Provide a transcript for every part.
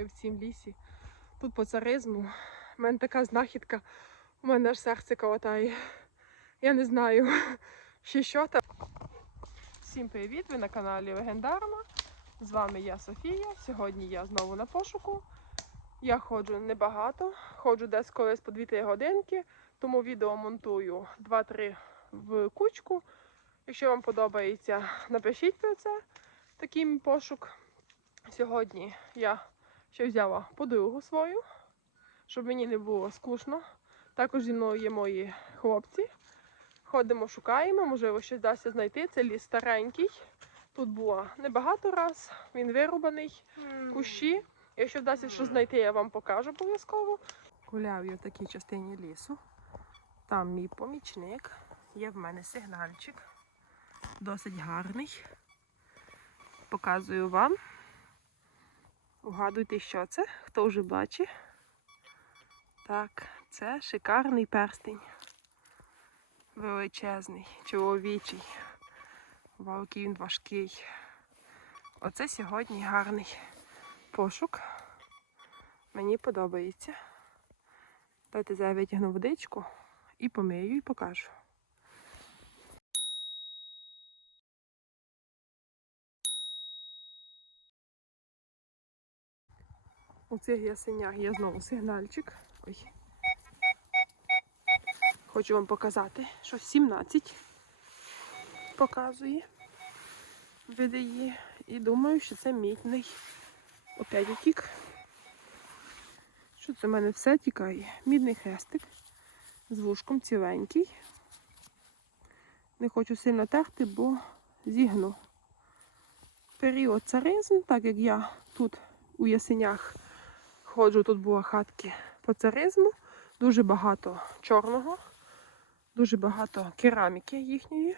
в цім лісі. Тут по царизму. У мене така знахідка. У мене аж серце колотає. Я не знаю, ще що там. Всім привіт! Ви на каналі Легендарна. З вами я Софія. Сьогодні я знову на пошуку. Я ходжу небагато, ходжу десь колись по 2-3 годинки, тому відео монтую 2-3 в кучку. Якщо вам подобається, напишіть про це. Такий пошук. Сьогодні я ще взяла подругу свою, щоб мені не було скучно. Також зі мною є мої хлопці. Ходимо, шукаємо, можливо, щось вдасться знайти. Це ліс старенький. Тут було небагато раз, він вирубаний, кущі. Якщо вдасться щось знайти, я вам покажу обов'язково. Гуляю я в такій частині лісу. Там мій помічник. Є в мене сигнальчик. Досить гарний. Показую вам. Угадуйте, що це, хто вже бачить. Так, це шикарний перстень. Величезний, чоловічий. Вау, який він важкий. Оце сьогодні гарний пошук. Мені подобається. Дайте зараз витягну водичку і помию і покажу. У цих ясенях є знову сигнальчик. Ой. Хочу вам показати, що 17 показує видає. І думаю, що це мідний. Опять утік. Що це в мене все тікає? Мідний хрестик з вушком ціленький. Не хочу сильно терти, бо зігну. Період царизм, так як я тут у ясенях ходжу, тут були хатки по царизму. Дуже багато чорного, дуже багато кераміки їхньої.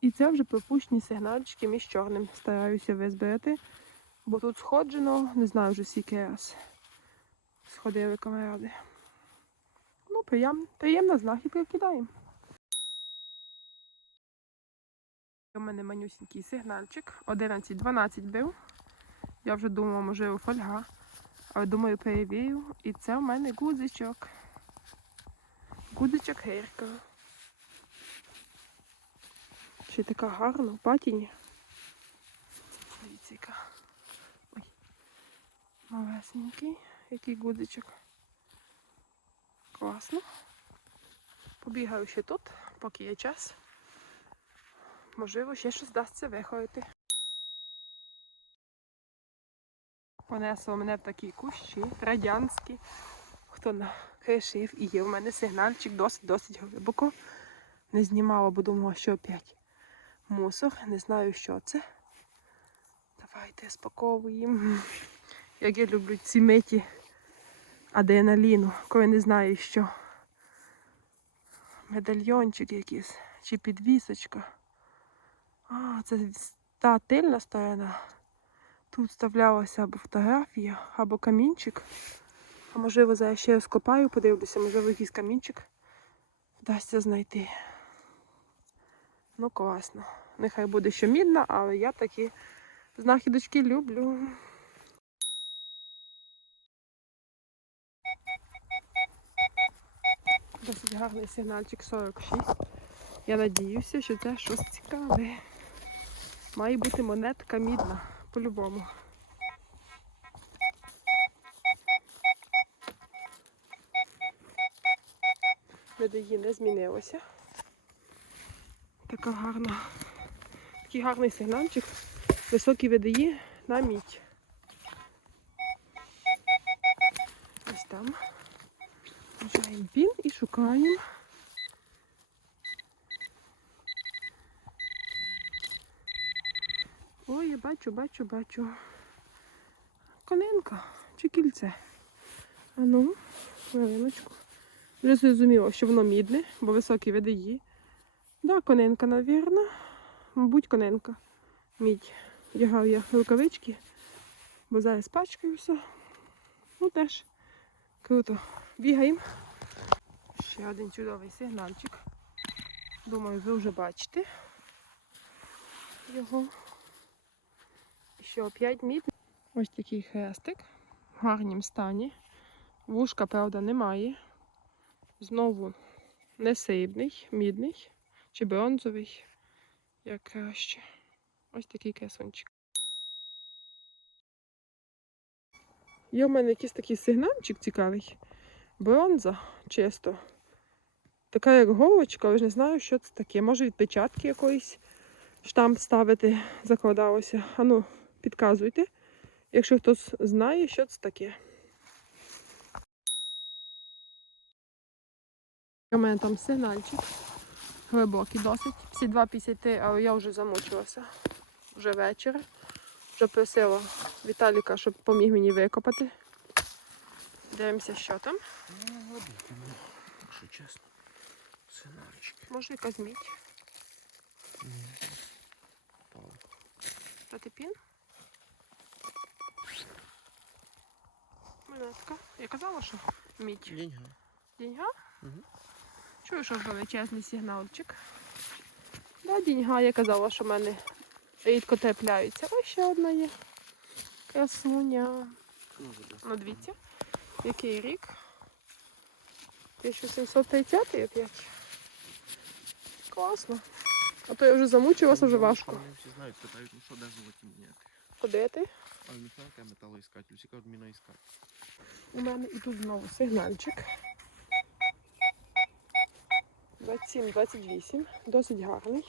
І це вже пропущені сигнальчики між чорним. Стараюся визбирати, бо тут сходжено, не знаю вже скільки раз сходили камеради. Ну, приєм, приємна знахідка кидаємо. У мене манюсінький сигнальчик. 11-12 бив. Я вже думала, можливо, фольга. Але думаю, перевірю. І це в мене гудзичок. Гудзичок гирка. Ще така гарна в патіні. Дивіться. Ой. Малесенький, який гудзичок. Класно. Побігаю ще тут, поки є час. Можливо, ще щось вдасться виходити. Понесло мене в такі кущі, радянські. Хто накришив і є в мене сигнальчик досить-досить глибоко. Не знімала, бо думала, що опять мусор. Не знаю, що це. Давайте спаковуємо. Як я люблю ці миті адреналіну, коли не знаю, що. Медальйончик якийсь, чи підвісочка. А, це та тильна сторона. Тут вставлялася або фотографія, або камінчик. А можливо, зараз ще розкопаю, подивлюся, можливо, якийсь камінчик вдасться знайти. Ну, класно. Нехай буде що мідна, але я такі знахідочки люблю. Досить гарний сигнальчик 46. Я надіюся, що це щось цікаве. Має бути монетка мідна, по-любому. Видаї не змінилося. Така гарна, такий гарний сигнальчик. Високі видаї на мідь. Ось там. Включаємо пін і шукаємо. Ой, я бачу, бачу, бачу. Конинка чи кільце. А ну, хвилиночку. Вже зрозуміло, що воно мідне, бо високі видаї. Да, конинка, навірно. Мабуть, конинка. Мідь. Вдягав я рукавички, бо зараз пачкаюся. Ну теж круто. Бігаємо. Ще один чудовий сигнальчик. Думаю, ви вже бачите його. Ще опять мід. Ось такий хрестик в гарнім стані. Вушка, правда, немає. Знову несрібний, мідний чи бронзовий, як краще. Ось такий красунчик. Є в мене якийсь такий сигнальчик цікавий. Бронза, чисто. Така як голочка, але ж не знаю, що це таке. Може відпечатки якоїсь штамп ставити закладалося. Ану, підказуйте, якщо хтось знає, що це таке. У мене там сигнальчик. Глибокий досить. Всі 2,50, але я вже замучилася. Вже вечір. Вже просила Віталіка, щоб поміг мені викопати. Дивимося, що там. Ну, глибокий, якщо чесно. Сценарчик. Може якась мідь. Палка. Монетка. Я казала, що мідь. Деньга. Діньга? Мгм. Чую, що величезний сигналчик. Да, діньга, я казала, що в мене рідко трапляються. Ось ще одна є. Красуня. Ну, дивіться, який рік? 1730 опять. Класно. А то я вже замучилася, вже важко. Вони всі знають, питають, ну що, де золоті монети. Куди ти? А не знаю, яке металоіскатель, кажуть, міноіскатель. У мене і тут знову сигнальчик. 27-28. Досить гарний.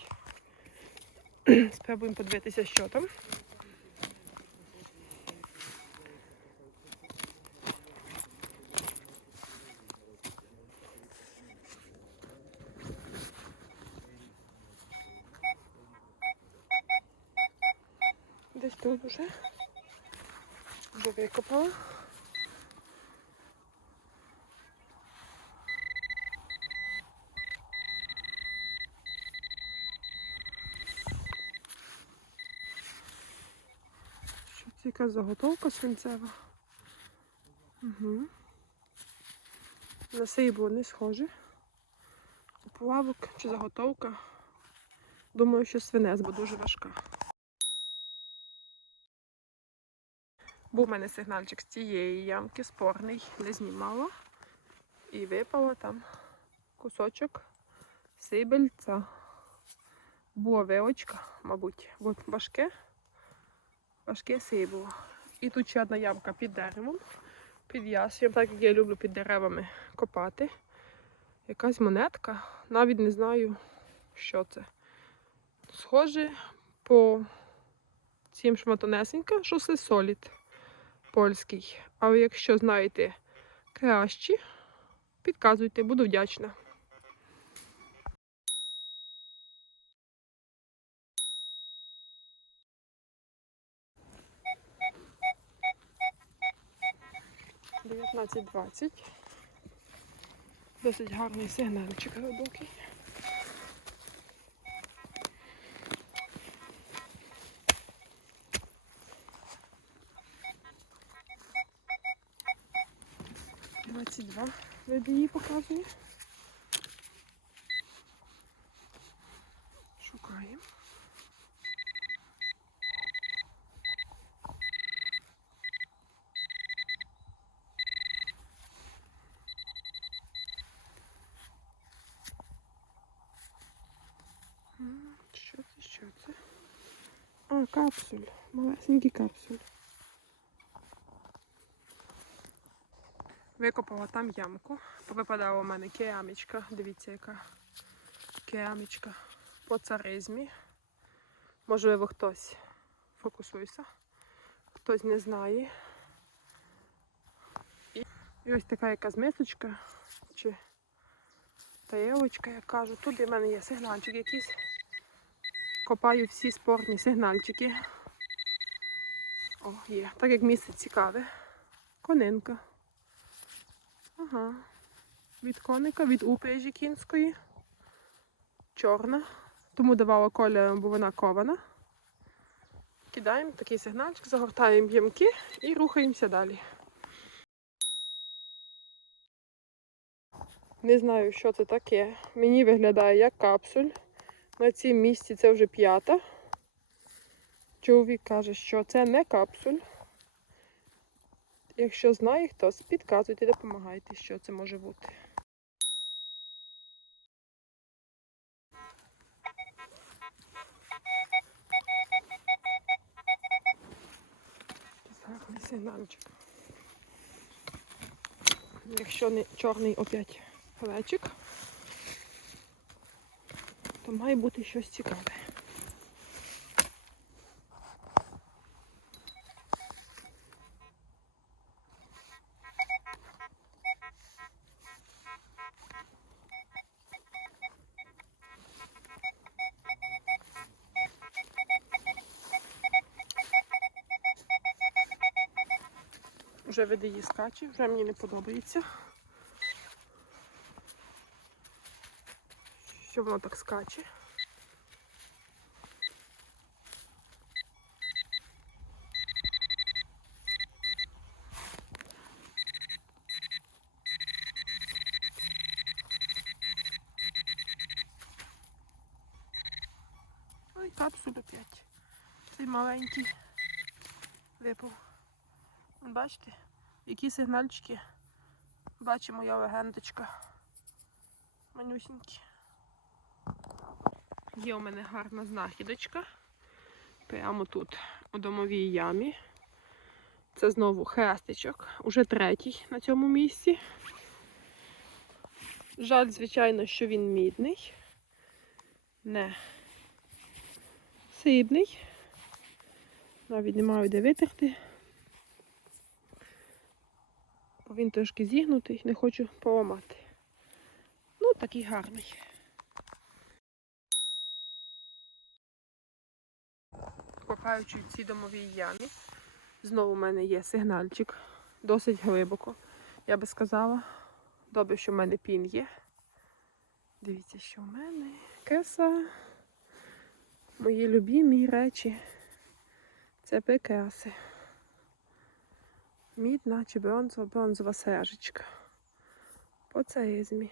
Спробуємо подивитися, що там. Десь тут уже. Вже викопала. Що це якась заготовка свинцева? Угу. На сейбу не схоже. Оплавок чи заготовка. Думаю, що свинець, бо дуже важка. Був у мене сигнальчик з цієї ямки, спорний, не знімала. І випала там кусочок сибельця. Була вилочка, мабуть, бо важке. Важке сибло. І тут ще одна ямка під деревом, під ястрям, так як я люблю під деревами копати. Якась монетка, навіть не знаю, що це. Схоже по цим шматонесенька, що це солід польський. Але якщо знаєте краще, підказуйте, буду вдячна. Дев'ятнадцять двадцять. Досить гарний сигнальчик глибокий. Двадцять два. її показує. Шукаємо. М, Що це, що це? А, капсуль. Малесенький капсуль. Викопала там ямку. Повипадала у мене керамічка. Дивіться, яка керамічка по царизмі. Можливо, хтось фокусуйся, хтось не знає. І, ось така якась мисочка чи тарілочка, як кажуть. Тут у мене є сигнальчик якийсь. Копаю всі спортні сигнальчики. О, є. Так як місце цікаве. Конинка. Ага. Від коника, від упряжі кінської. Чорна. Тому давала колір, бо вона кована. Кидаємо такий сигнальчик, загортаємо ямки і рухаємося далі. Не знаю, що це таке. Мені виглядає як капсуль. На цій місці це вже п'ята. Чоловік каже, що це не капсуль. Якщо знає хтось, підказуйте, допомагайте, що це може бути. Сигнальчик. Якщо не чорний опять глечик, то має бути щось цікаве. Вже видає скаче, вже мені не подобається. Що воно так скаче. Ой, капсуль опять. Цей маленький випав. Бачите, які сигнальчики. Бачимо моя легендочка. Манюсінькі. Є у мене гарна знахідочка. Прямо тут, у домовій ямі. Це знову хрестичок, уже третій на цьому місці. Жаль, звичайно, що він мідний, не срібний. Навіть не маю де витерти. Він трошки зігнутий, не хочу поламати. Ну, такий гарний. Копаючи в цій домовій ямі, знову в мене є сигнальчик. Досить глибоко, я би сказала. Добре, що в мене пін є. Дивіться, що в мене. Краса. Мої любімі речі. Це прикраси. Мідна чи бронзова, бронзова сережечка. По царизмі.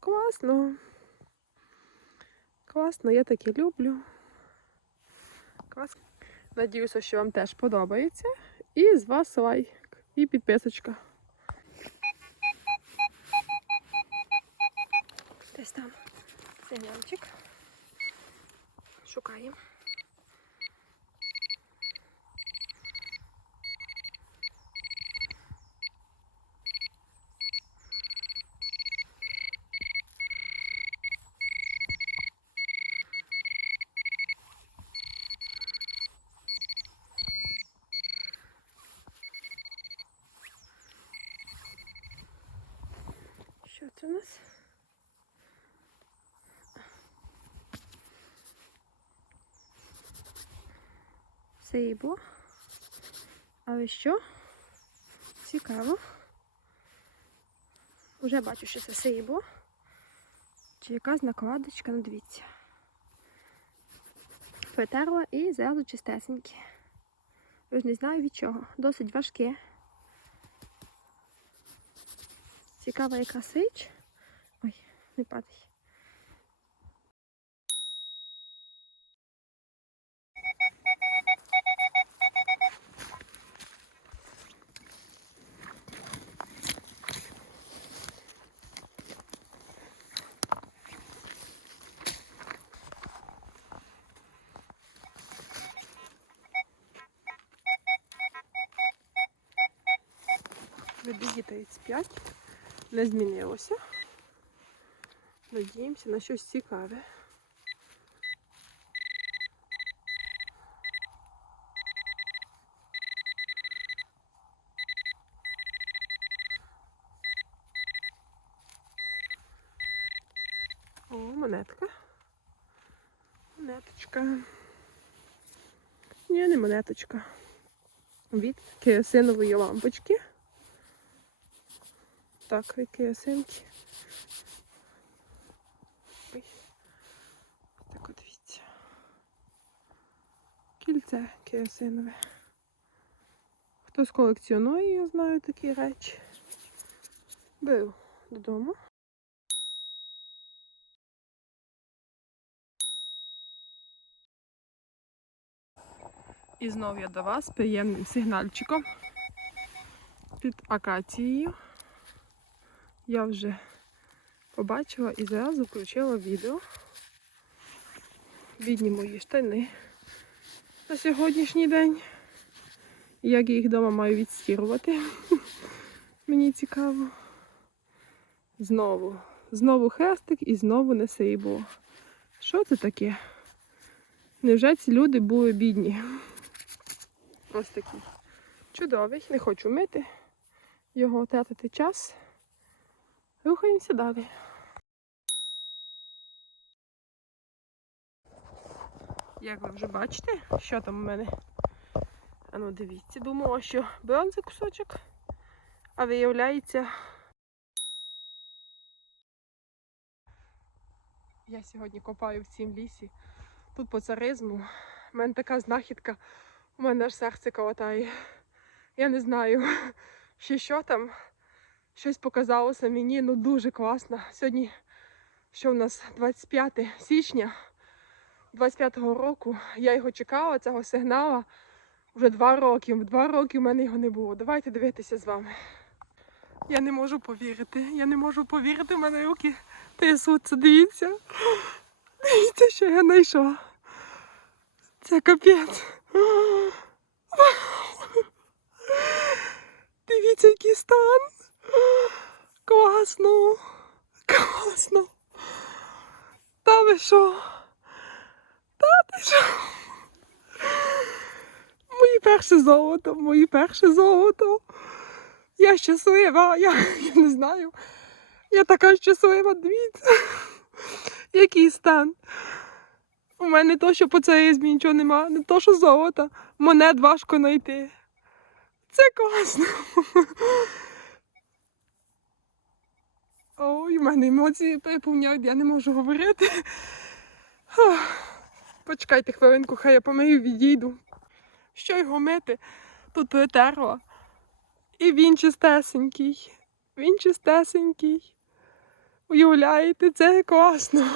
Класно. Класно, я таке люблю. Клас. Надіюся, що вам теж подобається. І з вас лайк і підписочка. Десь там синянчик. Шукаємо. Що це у нас? Сейбо. Але що? Цікаво. Уже бачу, що це сейбо. Чи якась накладочка, ну дивіться. Притерла і зразу чистесеньке. Ось не знаю від чого. Досить важке. Цікава яка сич. Ой, не падай. Відбіги 35 не змінилося. Надіємося на щось цікаве. О, монетка. Монеточка. Ні, не монеточка. Від керосинової лампочки. Так, які осинки. Ой. Так от дивіться. Кільце керосинове. Хтось колекціонує, я знаю такі речі. Беру додому. І знов я до вас приємним сигнальчиком. під акацією. Я вже побачила і зразу включила відео. Бідні мої штани на сьогоднішній день. Як я їх вдома маю відстірувати. Мені цікаво. Знову. Знову хрестик і знову не срібло. Що це таке? Невже ці люди були бідні? Ось такий. Чудовий, не хочу мити його тратити час. Рухаємося далі. Як ви вже бачите, що там у мене? А ну дивіться, думала, що бронза кусочок, а виявляється. Я сьогодні копаю в цім лісі. Тут по царизму. У мене така знахідка, у мене аж серце колотає. Я не знаю, ще що там. Щось показалося мені, ну дуже класно. Сьогодні, що в нас 25 січня 25-го року, я його чекала, цього сигнала вже два роки. Два роки в мене його не було. Давайте дивитися з вами. Я не можу повірити. Я не можу повірити, в мене руки трясуться. Дивіться. Дивіться, що я знайшла. Це капець. Дивіться, який стан. Класно. Класно. Та ви що? Та ти що? Моє перше золото, моє перше золото. Я щаслива, я, я не знаю. Я така щаслива, дивіться. Який стан. У мене то, що по царизмі нічого нема, не то, що золото. Монет важко знайти. Це класно. Ой, у мене емоції переповняють, я не можу говорити. Почекайте хвилинку, хай я помию відійду. Що його мити? Тут притерла. І він чистесенький. Він чистесенький. Уявляєте, це класно.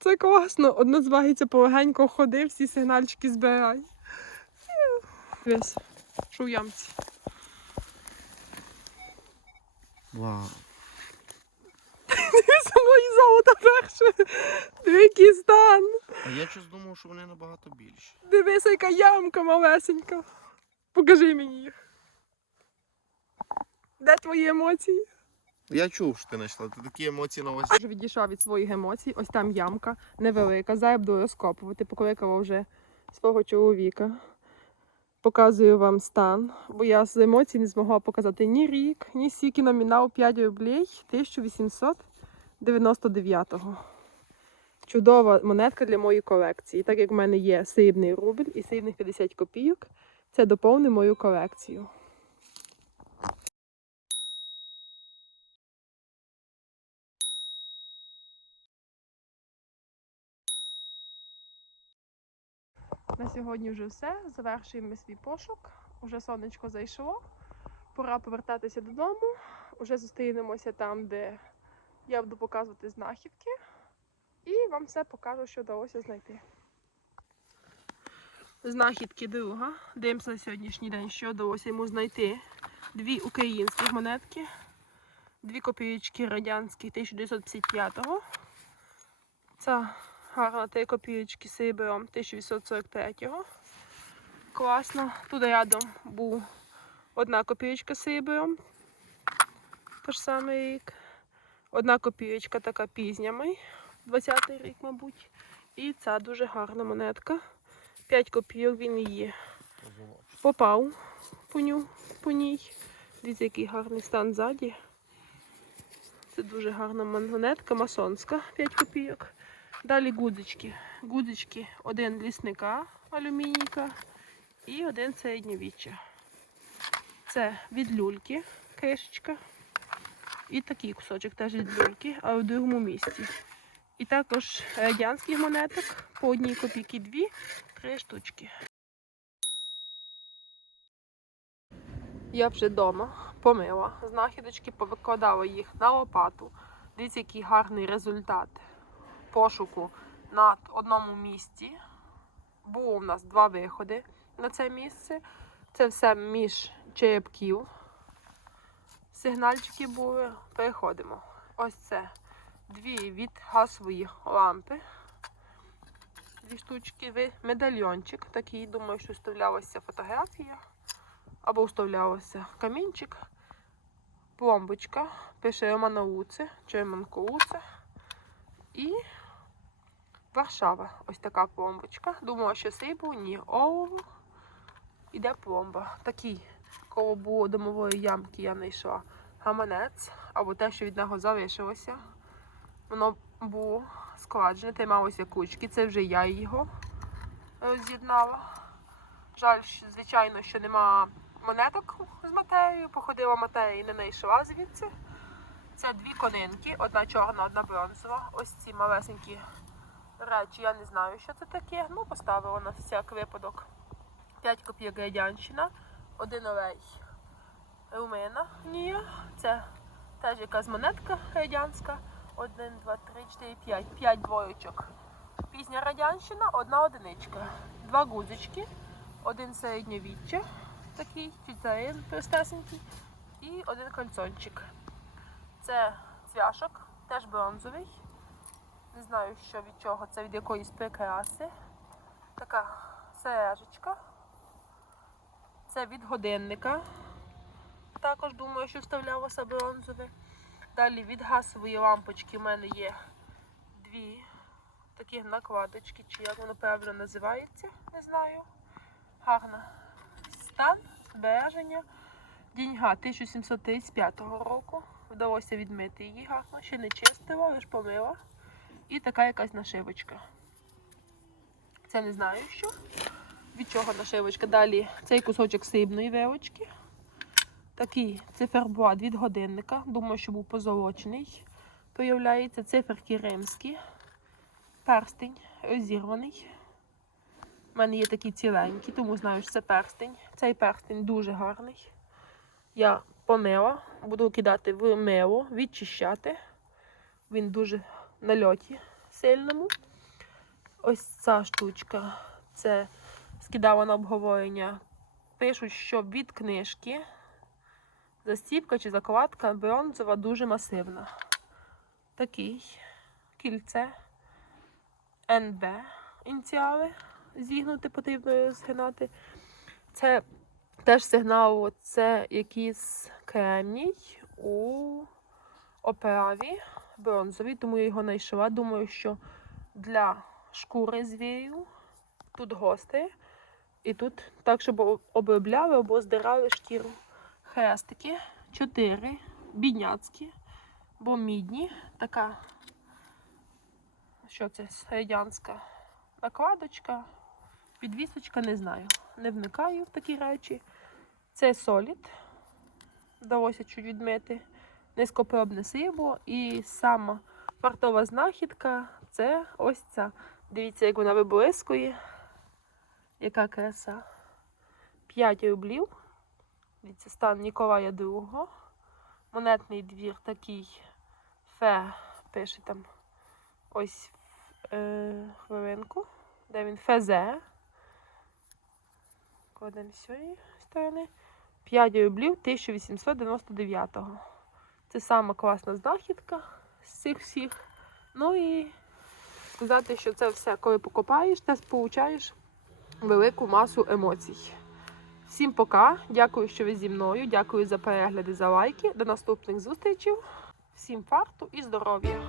Це класно. Одно звагиться полегенько ходив, всі сигнальчики збирай. Весь, що в ямці. Вау. Це мої золото перше. Диви, стан. А я щось думав, що вони набагато більші. Дивися, яка ямка малесенька. Покажи мені їх. Де твої емоції? Я чув, що ти знайшла. Ти такі емоції на ось. Вже відійшла від своїх емоцій. Ось там ямка невелика. Зараз буду розкопувати. Покликала вже свого чоловіка. Показую вам стан, бо я з емоцій не змогла показати ні рік, ні стільки номінал 5 рублей 1899-го. Чудова монетка для моєї колекції. Так як в мене є срібний рубль і срібних 50 копійок, це доповнить мою колекцію. На сьогодні вже все. Завершуємо свій пошук. Уже сонечко зайшло. Пора повертатися додому. Уже зустрінемося там, де я буду показувати знахідки. І вам все покажу, що вдалося знайти. Знахідки друга. Дивимося на сьогоднішній день, що вдалося йому знайти. Дві українські монетки, дві копійки радянські 1955-го. Це гарна 3 копійки серебром 1843-го. Класно. Тут рядом був одна копійка серебром. Тож самий рік. Одна копійка така пізня мій, 20-й рік, мабуть. І ця дуже гарна монетка. 5 копійок він її попав по, ню, по ній. Дивіться, який гарний стан ззаді. Це дуже гарна монетка, масонська, 5 копійок. Далі гудзички. Гудзички один лісника алюмінійка і один середньовіччя. Це від люльки кришечка. І такий кусочок теж від люльки, а в другому місці. І також радянських монеток по одній копійки дві, три штучки. Я вже вдома помила знахідочки, повикладала їх на лопату. Дивіться, який гарний результат пошуку на одному місці. Було у нас два виходи на це місце. Це все між черепків. Сигнальчики були. Переходимо. Ось це дві від газової лампи. Дві штучки. Медальйончик такий, думаю, що вставлялася фотографія. Або вставлялося камінчик. Пломбочка. Пише Романауце чи Романкоуце. І Варшава. Ось така пломбочка. Думала, що срібло, ні. Олово. Іде пломба. Такий, коло було домової ямки, я знайшла гаманець, або те, що від нього залишилося. Воно було складене, трималося кучки. Це вже я його роз'єднала. Жаль, що, звичайно, що нема монеток з матерією. Походила матерії, не знайшла звідси. Це дві конинки, одна чорна, одна бронзова. Ось ці малесенькі речі, я не знаю, що це таке. Ну, поставила на всяк випадок. 5 копійок радянщина, один олей румина ні. Це теж якась монетка радянська. 1, 2, 3, 4, 5. 5 двоєчок. Пізня радянщина, одна одиничка. Два гузички, один середньовіччя, такий, цвітарин простесенький, і один кольцончик. Це цвяшок, теж бронзовий. Не знаю, що від чого, це від якоїсь прикраси. Така сережечка. Це від годинника. Також думаю, що вставлялося бронзове. Далі від газової лампочки в мене є дві такі накладочки, чи як воно правильно називається, не знаю. Гарна. Стан, збереження. Діньга 1735 року. Вдалося відмити її гарно. Ще не чистила, лише помила. І така якась нашивочка. Це не знаю що. Від чого нашивочка. Далі цей кусочок срібної вилочки. Такий циферблат від годинника. Думаю, що був позолочений. Появляється циферки римські. Перстень розірваний. У мене є такі ціленькі, тому знаю, що це перстень. Цей перстень дуже гарний. Я помила, буду кидати в мило, відчищати. Він дуже на льоті сильному. Ось ця штучка. Це скидала на обговорення. Пишуть, що від книжки застіпка чи закладка бронзова дуже масивна. Такий кільце НБ ініціали. Зігнути потрібно згинати. Це теж сигнал, це якийсь кремній у оправі бронзовий, тому я його знайшла. Думаю, що для шкури звірів тут гости. І тут так, щоб обробляли або здирали шкіру. Хрестики, чотири, бідняцькі, бо мідні. Така, що це, радянська накладочка, підвісочка, не знаю. Не вникаю в такі речі. Це солід. Вдалося чуть відмити. Низькопробне срібло. І сама фартова знахідка це ось ця. Дивіться, як вона виблискує. Яка краса. 5 рублів. Дивіться, стан Ніколая II. Монетний двір такий фе, пише там ось е, хвилинку, де він фезе. Кладемо з цієї сторони. 5 рублів 1899-го. Це сама класна знахідка з цих всіх. Ну і сказати, що це все, коли покопаєш, ти получаєш велику масу емоцій. Всім пока. Дякую, що ви зі мною. Дякую за перегляди, за лайки. До наступних зустрічей. Всім фарту і здоров'я!